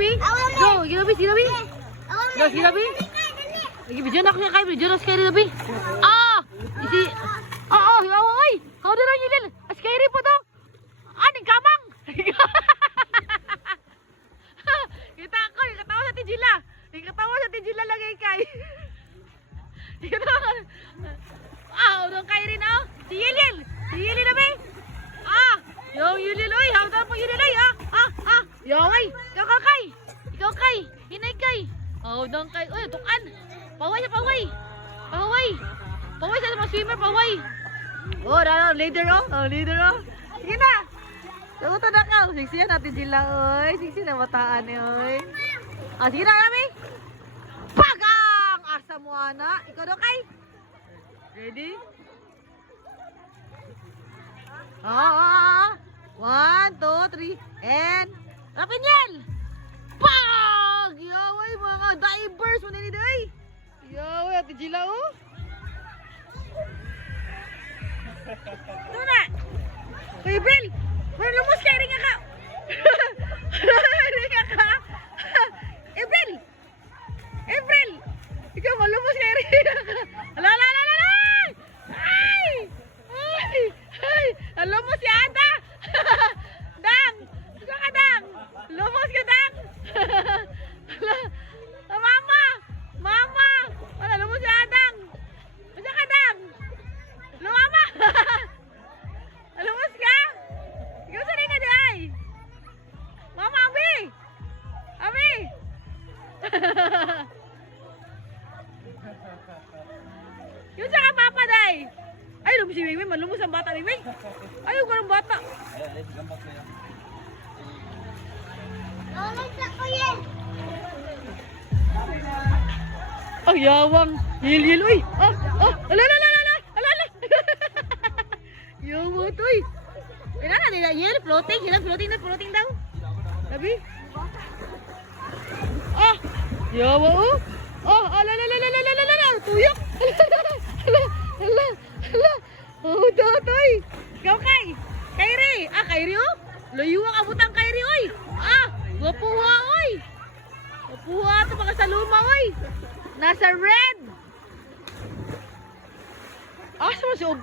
Labi? Go, sige Labi, sige Labi. Go, sige Labi. Lagi video nak kay video nak scary Labi. Ah, isi. Oy. Kau dah nyilil. Scary po to. Aning kamang. Kita ako, katawa sa tijila. Katawa sa tijila lagi kay. Udah kay rin oh. Si Yilil Labi. Yung Yulil, oy, hawak mo Yulil, oy, yo, oy, ikaw kay, hinay kay, dong kay, oy, tukan, paway sa paway sa mga swimmer, paway, leader, sige na, sagot na ka, siksi natin sila, oy, siksi na bataan, oy, sige na, kami, pagang, asa mo, ana, ikaw dong kay, ready? 1, 2, 3, and Rapinyel! Pag! Yaway mga divers! Ano nila ay? Yaway, Ate Gila oh! Ito na! Kay April! May lumos kay ringa ka! Ringa ka! April! Ikaw malumos kay ringa ka! Ala! Alam mo si Ada! Dang! Ikaw ka, Dang! Lumos ka, Dang! Mama! Wala, lumos si Adang! Masa ka, Dang? Lumama! Lumos ka? Ikaw sanay ka di ay! Mama, Abi! Yung sa ka, Papa, day! Ay, lumos si Mingming, malumos ang bata, Mingming. Ayaw ko ng bata. Ang yawang. Yil, uy. Ala. Yawang to, uy. Kailan na nila, Yil, floating daw. Sabi? Yawa, oh. Ala. Tuyok. Ala. Toy. Ikaw kay. Kairi oh. Layo ang abutang Kairi oy. Wapuha oy. Wapuha to mga saluma oy. Nasa red. Asa mo si